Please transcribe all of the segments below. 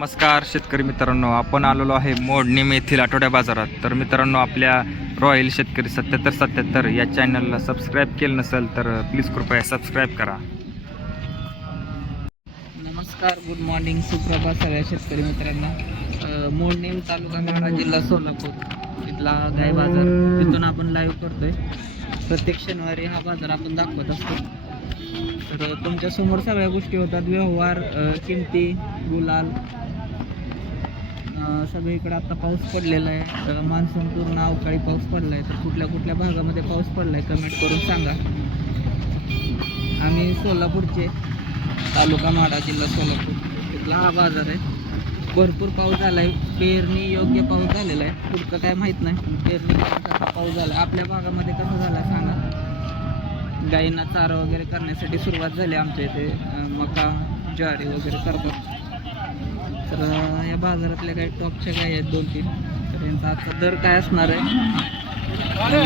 नमस्कार शेतकरी मित्रांनो आपण आलेलो आहे मोडणीम येथील आठवड्या बाजारात. तर मित्रांनो आपल्या रॉयल शेतकरी सत्याहत्तर सत्याहत्तर या चॅनलला सबस्क्राईब केलं नसेल तर प्लीज कृपया सबस्क्राईब करा. नमस्कार गुड मॉर्निंग सुप्रभात सगळ्या शेतकरी मित्रांना. मोडणीम तालुका माडा जिल्हा सोलापूर इथला गाय बाजार. तिथून आपण लाईव्ह करतोय. प्रत्येक शनिवारी हा बाजार आपण दाखवत असतो. तर तुमच्यासमोर सगळ्या गोष्टी होतात. व्यवहार किमती गुलाल सगळीकडे आता पाऊस पडलेला आहे. मान्सून पूर्ण अवकाळी पाऊस पडला आहे तर कुठल्या कुठल्या भागामध्ये पाऊस पडला आहे कमेंट करून सांगा. आम्ही सोलापूरचे तालुका माडा जिल्हा सोलापूर. इथला हा बाजार आहे. भरपूर पाऊस झाला आहे पेरणी योग्य पाऊस झालेला आहे. पुढचं काय माहीत नाही. पेरणी पाऊस झाला. आहे आपल्या भागामध्ये कसं झालं आहे सांगा. गायींना चारा वगैरे करण्यासाठी सुरुवात झाली आमच्या इथे. मका ज्वारी वगैरे करतात. तर या बाजारातल्या काही टॉपच्या गायी आहेत दोन तीन? तर यांचा आजचा दर काय असणार आहे? आणि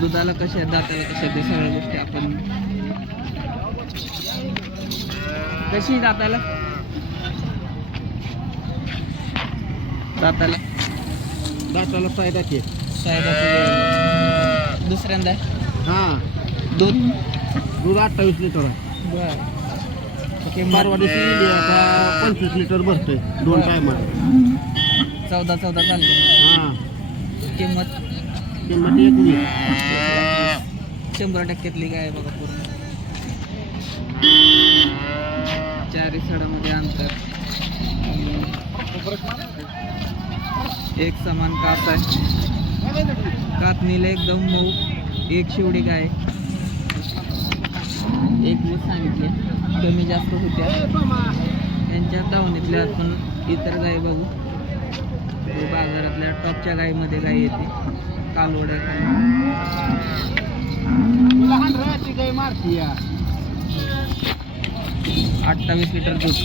दुधाला कशा आहेत दाताला कशा आहेत सगळ्या गोष्टी आपण कशी दाताला? दाताला? दाताला फायदा के साहेब दुसऱ्यांदा हां. दूध? दूध अठ्ठावीस लिटर आहे. बर. परवा दिवशी आता पंचवीस लिटर भरतोय दोन. टायमात चौदा चौदा चालते हां. किंमत? किंमत एक वीस. शंभर टक्क्यातली काय आहे बघा पूर्ण. चारी सडामध्ये अंतर. एक समान कात आहे. कातनीला एकदम मऊ एक शिवडी गाय. एक वीस सांगितले. कमी जास्त होत्या. त्यांच्या दावणीतल्या आपण इतर गायी बघू. बाजारातल्या टॉपच्या गायीमध्ये गाय येते. कालवड्या गाय. मारती या अठ्ठावीस लिटर दूध.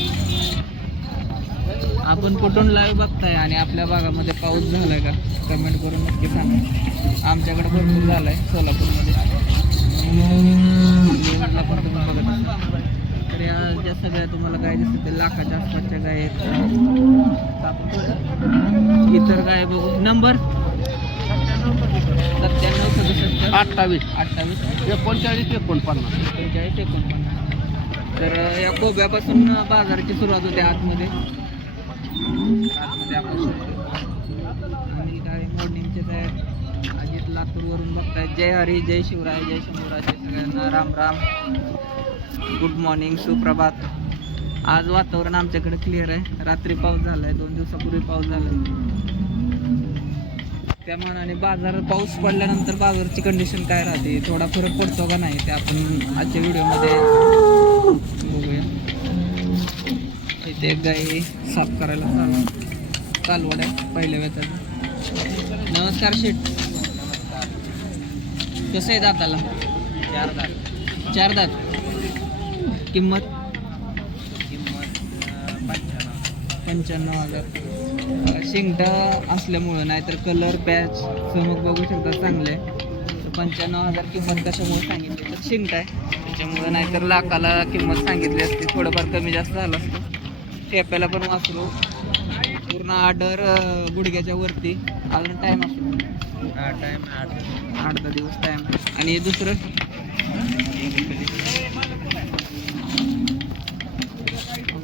आपण कुठून लाईव्ह बघताय आणि आपल्या भागामध्ये पाऊस झालाय का? कमेंट करून नक्की सांगा. आमच्याकडे भरपूर झालाय सोलापूरमध्ये. तर या ज्या सगळ्या तुम्हाला गाय दिसतात ते लाखाच्या आसपासच्या गाय आहेत. इतर गाय बघू. नंबर सत्त्याण्णव सदुसष्ट. अठ्ठावीस. अठ्ठावीस. एकोणचाळीस एकोणपन्नास. पंचेचाळीस एकोणपन्नास. तर या कोब्यापासून बाजाराची सुरुवात होते आतमध्ये. आतमध्ये आपण आणि काय मोडणींचे तयार अजित लातूरवरून बघताय. जय हरी जय शिवराय जय शंभूराजे. सगळ्यांना राम राम. गुड मॉर्निंग सुप्रभात. आज वातावरण आमच्याकडे क्लिअर आहे. रात्री पाऊस झाला आहे दोन दिवसापूर्वी पाऊस झाला त्या मानाने बाजार पाऊस पडल्यानंतर बाजारची कंडिशन काय राहते? थोडा फरक पडतो का नाही? ते आपण आजच्या व्हिडिओमध्ये बघूया. इथे एक गाय साफ करायला चालू कालवड आहे. पहिल्या वेळेचा नमस्कार शेठ. कसं आहे दाताला? चार दात. चार दात? किंमत? पंच्याण्णव हजार. शिंगटा असल्यामुळं नाहीतर कलर पॅच चमक बघू शकता चांगले. तर पंच्याण्णव हजार किंमत कशामुळे सांगितली? तर शिंगटा आहे. त्याच्यामुळं नाहीतर लाखाला किंमत सांगितली असते. थोडंफार कमी जास्त झालं असतं. ठेप्याला पण वासरू पूर्ण ऑर्डर गुडघ्याच्या वरती. अजून टाईम असतो. टाईम आठ दहा दिवस टाईम आणि दुसरं?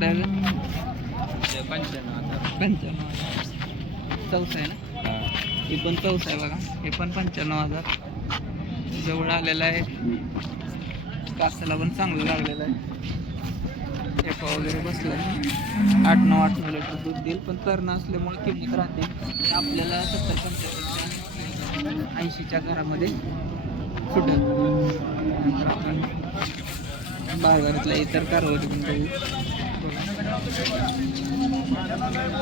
किल्ला दादा पंच्याण्णव चौसा आहे ना? हे. पण चौसा आहे बघा. हे पण पंच्याण्णव हजार. जवळ आलेलं आहे. कासाला पण चांगलं लागलेलं आहे. टेपा वगैरे बसला आहे आठ नऊ आठ नऊ लिटर दूध देईल पण करणं असल्यामुळे किंमत राहते. आपल्याला सत्तर पंच्याहत्तर ऐंशीच्या घरामध्ये सुटेल. आपण बाजारातल्या इतर कारवाई पण बघू.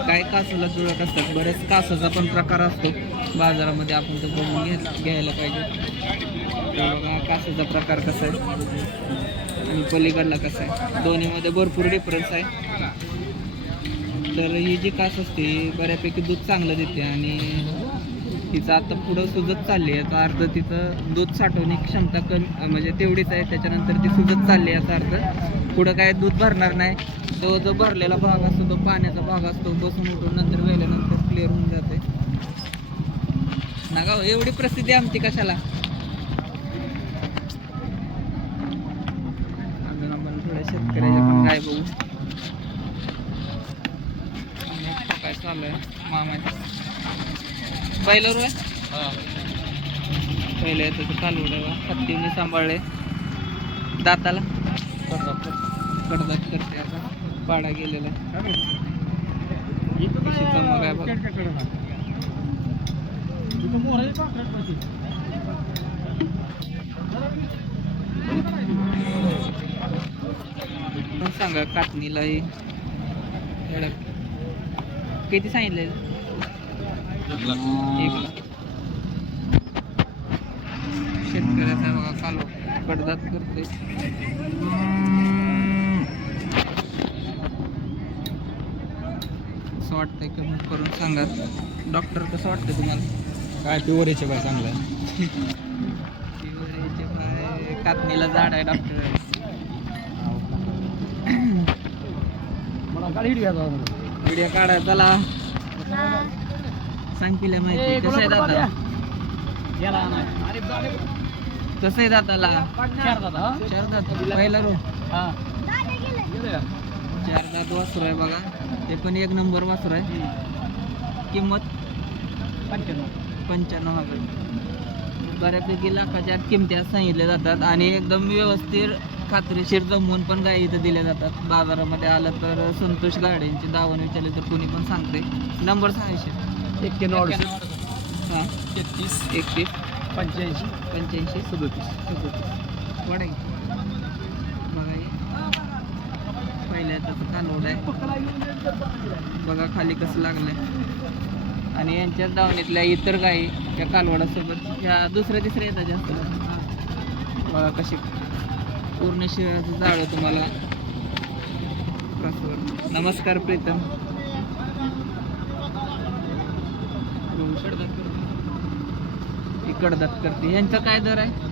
काय कासाला जुळत असतात? बरेच कासाचा पण प्रकार असतो. बाजारामध्ये आपण तो बघून घ्यायला पाहिजे. तर बघा कासाचा प्रकार कसा आहे? आणि पलीकडला कसा आहे? दोन्हीमध्ये भरपूर डिफरन्स आहे. तर ही जी कास असते बऱ्यापैकी दूध चांगलं देते आणि तिचं आता पुढं सुजत चालली आहे. याचा अर्थ तिचं दूध साठवणी क्षमता कमी म्हणजे तेवढीच आहे. त्याच्यानंतर ती सुजत चालली आहे याचा अर्थ. पुढं काय दूध भरणार नाही. तो जो भरलेला भाग असतो तो पाण्याचा भाग असतो. बसून उठून नंतर वेल्यानंतर क्लिअर होऊन जाते. ना गाव हो, एवढी प्रसिद्धी आमची कशाला? अजून आपण थोड्या शेतकऱ्याच्या पण काय बघू. काय चालू आहे. मामाच्या पहिलं रू आहे पहिलं त्याचं कालवड. हत्तीने सांभाळले. दाताला. कडदात करते आता. पाडा गेलेला. आहे. बघा. सांगा एवढं. किती सांगितलंय? एक लाख शेतकऱ्याचा बघा कालो. कडदात करतोय. कसं वाटतंय कमेंट करून सांगा. डॉक्टर कसं वाटतं तुम्हाला? काय प्युअर याचे बाय चांगलं आहे पाय कातणीला झाड आहे डॉक्टर व्हिडिओ काढाय चला. सांग माहिती. कसं आहे दादा कसं आहे दादाला चार दात पहिला रो चार दात वासरू आहे बघा. ते पण एक नंबर वासरू आहे. किंमत? पंच्याण्णव. हजार. बऱ्यापैकी लाखाच्या आत किमती आज सांगितल्या जातात आणि एकदम व्यवस्थित खात्रीशीर जमवून पण गाई इथं दिल्या जातात. बाजारामध्ये आलं तर संतोष गाड्यांची दावण विचारले तर कोणी पण सांगते. नंबर सांगायचे. एक्क्याण्णव हां. तेहतीस एकतीस. पंच्याऐंशी. पंच्याऐंशी. सदोतीस. सदोतीस. वाढ आहे बघा हे. पहिल्या त्याचं कानवड आहे. बघा खाली कसं लागलंय. आणि यांच्या दावणीतल्या इतर गायी त्या कालवडासोबत ह्या दुसऱ्या तिसऱ्या येतात जास्त. बघा कशी. पूर्ण शरीराचं जाळं तुम्हाला. नमस्कार प्रीतम. इकड कडदात करते. यांचा काय दर आहे?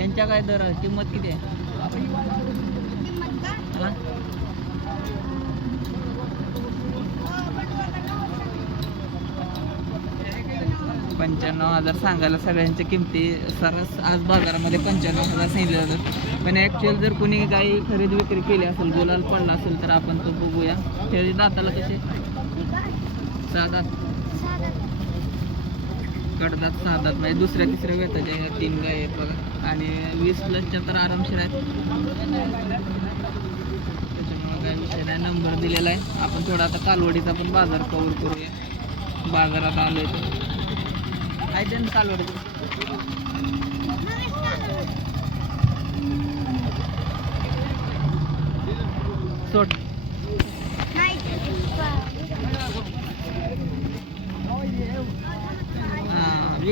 यांच्या काय दर आहे? किंमत किती आहे? पंच्याण्णव हजार सांगायला सगळ्यांच्या किमती सरस. आज बाजारामध्ये पंच्याण्णव हजार सांगितले जातात पण ॲक्च्युअल जर कोणी काही खरेदी विक्री केली असेल गुलाल पडला असेल तर आपण तो बघूया. खेळी दाताला कसे? साधात कडदात साधात म्हणजे दुसऱ्या तिसऱ्या वेताच्या ह्या तीन गाय आहेत बघा. आणि वीस प्लसच्या तर आरामशीर आहेत. त्याच्यामुळं काय विषय नाही. नंबर दिलेला आहे. आपण थोडा आता कालवडीचा पण बाजार कवर करूया. बाजारात आलोय तर आहे ना कालवडी सोड.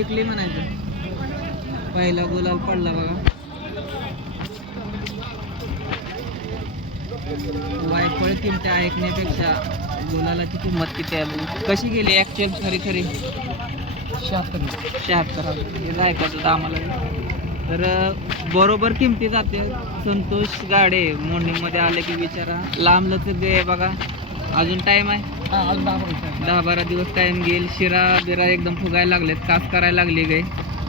विकली म्हणायचं. पहिला गुलाल पडला बघा. वायफळ किमती ऐकण्यापेक्षा गुलालाची किंमत किती आहे. कशी गेली ॲक्च्युअल खरी खरी? शहात्तर. शहात्तर हे ऐकायचं आम्हाला तर बरोबर किमती जाते. संतोष गाडे मोर्निंगमध्ये आले की विचारा लांब लचक आहे बघा. अजून टाईम आहे. दहा दहा बारा दिवस टाईम घेईल शिरा बिरा एकदम फुगायला लागलेत कास करायला लागली गे.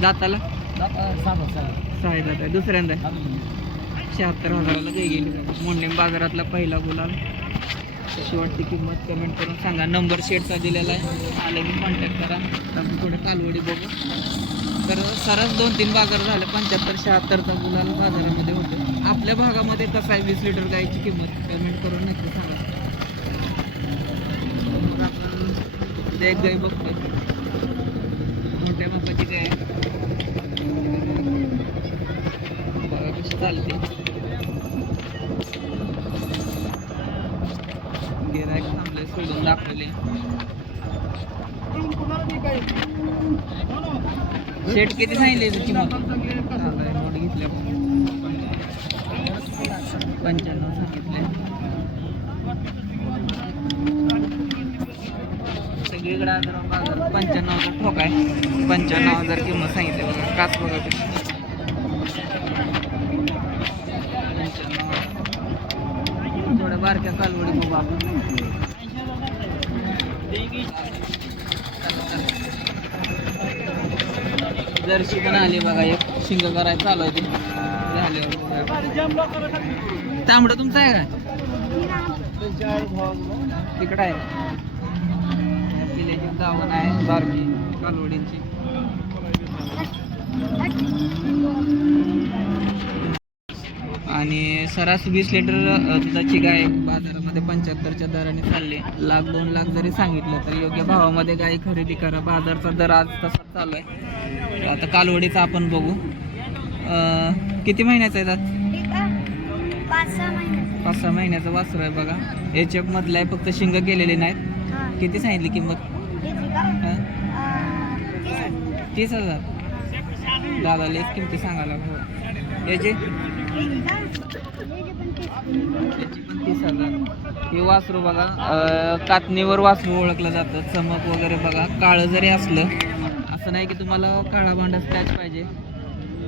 जाताला? सहा जात आहे दुसऱ्यांदा. शहात्तर हजाराला गे गेली. मुंडेम बाजारातला पहिला गुलाल. कशी वाटते किंमत? कमेंट करून सांगा. नंबर शेटचा दिलेला आहे. आलं की कॉन्टॅक्ट करा. आपण थोडं कालवडी बघू. तर सरस दोन तीन बाजार झाले. पंच्याहत्तर शहात्तरचा गुलाल बाजारामध्ये होते. आपल्या भागामध्ये कसं आहे? वीस लिटर गायची किंमत? पेमेंट करून नक्की सांगा. मग ते एक गाय बघतोय. मोठ्या मापाची गाय. आहे. बघा कशी चालते गिरायक थांबले सोडून दाखवले शेट किती सांगितले तुझी मग? नोट घेतल्या पंच्याण्णव सांगितले वेगळा आजार बाजार पंच्याण्णव हजार ठोक आहे. पंच्याण्णव हजार किंमत सांगितली बघा काच बघा पंच्याण्णव. थोड्या बारक्या कालवडी बघू आपण. जर्सी पण आली बघा एक शिंग करायला चालू आहे ती. तांबडं तुमचं आहे का? तिकडं आहे. दावण आहे. बारकी कालवडींची. आणि सरास वीस लिटर दुधाची गाय बाजारामध्ये पंच्याहत्तरच्या दराने चालली. लाख दोन लाख जरी सांगितलं तर योग्य भावामध्ये गाय खरेदी करा. बाजारचा दर आज तसा चालू आहे. आता कालवडीचा आपण बघू. किती महिन्याचा आहे दात? पाच सहा महिन्याचा वासरू आहे बघा. एच एफ मधला आहे फक्त शिंग गेलेले नाहीत. किती सांगितली किंमत घेतली का? हा? अं, तीस आहे. तीस हजार. दादाला एक किमती सांगायला हो याची? तीस. हजार. हे वासरू बघा कातणीवर वासरू ओळखलं जातं. चमक वगैरे बघा. काळं जरी असलं असं नाही की तुम्हाला काळा भांडा स्टॅच पाहिजे.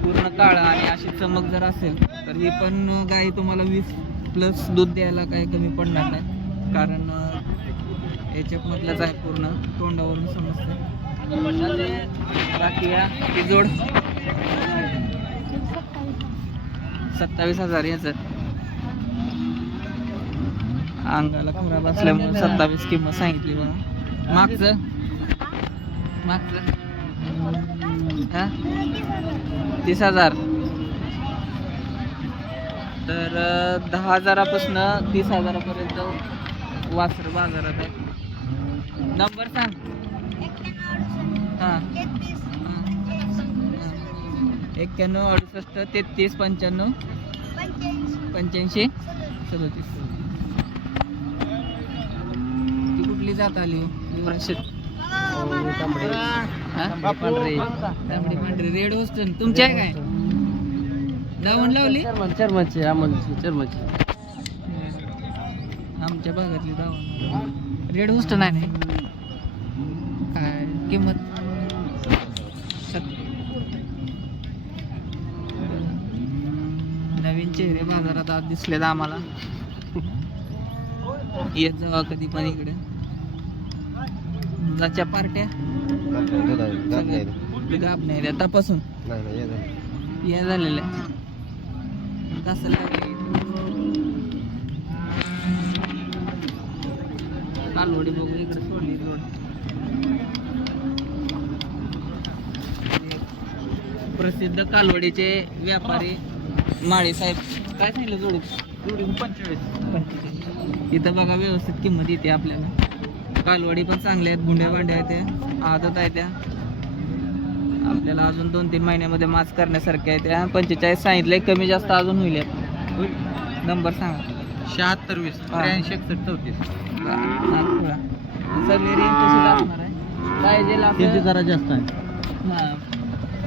पूर्ण काळं आणि अशी चमक जर असेल तर ही पण गाय तुम्हाला वीस प्लस दूध द्यायला काही कमी पडणार नाही. कारण याच्या मधलंच आहे पूर्ण. तोंडावरून समजतं बाकी ती जोड सत्तावीस हजार याचं. अंगाला खरा बसल्यामुळे सत्तावीस किंमत सांगितली बघा. मागचं. मागचं. हा? तीस हजार. तर दहा हजारापासून तीस हजारापर्यंत वासर बाजारात आहे नंबर सांग. एक्क्याण्णव अडुसष्ट तेहतीस पंच्याण्णव पंच्याऐंशी. सदतीस. ती कुठली जात आली? तांबडी पांढरी. रेड होस्टन तुमची आहे काय? दावण लावली? चर्माची चर्माची आमच्या भागातली दावण रेड होस्टन आहे काय? किंमत? आता दिसलेत आम्हाला. येत जावा कधी पण इकडे. जाच्या पार्ट्या. गाप नाही रे तपासून या झालेल्या कसं कालवडी बघू इकडे सोडली रोड. प्रसिद्ध कालवडीचे व्यापारी माळी साहेब. काय सांगितलं जोडी जोडी पंचेचाळीस. पंचेचाळीस. इथं बघा व्यवस्थित किंमत येते आपल्याला. कालवडी पण चांगल्या आहेत गुंड्या भांड्या आहेत आदत आहे त्या. आपल्याला अजून दोन तीन महिन्यामध्ये मास करण्यासारख्या आहे त्या. पंचेचाळीस सांगितलंय कमी जास्त अजून होईल. नंबर सांगा. शहात्तर वीस. त्र्याऐंशी एकसष्ट चौतीस. सगळी रेंज तशीच असणार आहे. पाहिजे त्यांची असं जरा जास्त आहे. हा.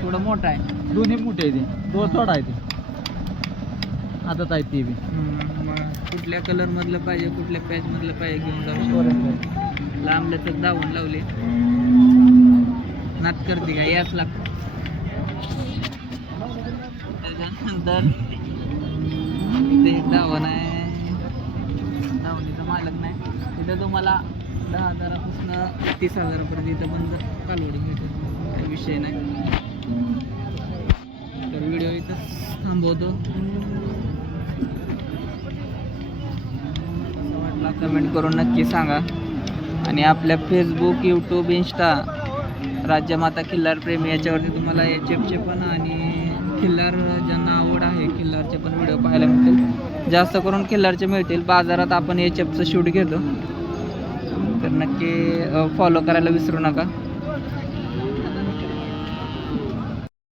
थोडं मोठं आहे. दोन्ही मोठे आहे ते. दोन थोडा आहे ते. आदत आहे ती बी. मग कुठल्या कलर मधलं पाहिजे कुठल्या पॅच मधलं पाहिजे घेऊन जाऊ शकतो. लांब लचक दावून लावले. नाट करते का? याच लागतं त्याच्यानंतर इथे एक दावण आहे. दावणीचा मालक नाही. तिथं तुम्हाला दहा हजारापासून तीस हजारापर्यंत इथं बंद कालवडी भेटेल. काही विषय नाही. तर व्हिडिओ इथंच थांबवतो. मला कमेंट करून नक्की सांगा. आणि आपल्या Facebook YouTube Insta Rajyamata Khillar प्रेमी याच्यावरती तुम्हाला एच एफचे पण आणि खिल्लार ज्यांना आवड आहे खिल्लारचे पण व्हिडिओ पाहायला मिळतील. जास्त करून खिल्लारचे मिळतील. बाजारात आपण एच एफचं शूट घेतो. तर नक्की फॉलो करायला विसरू नका.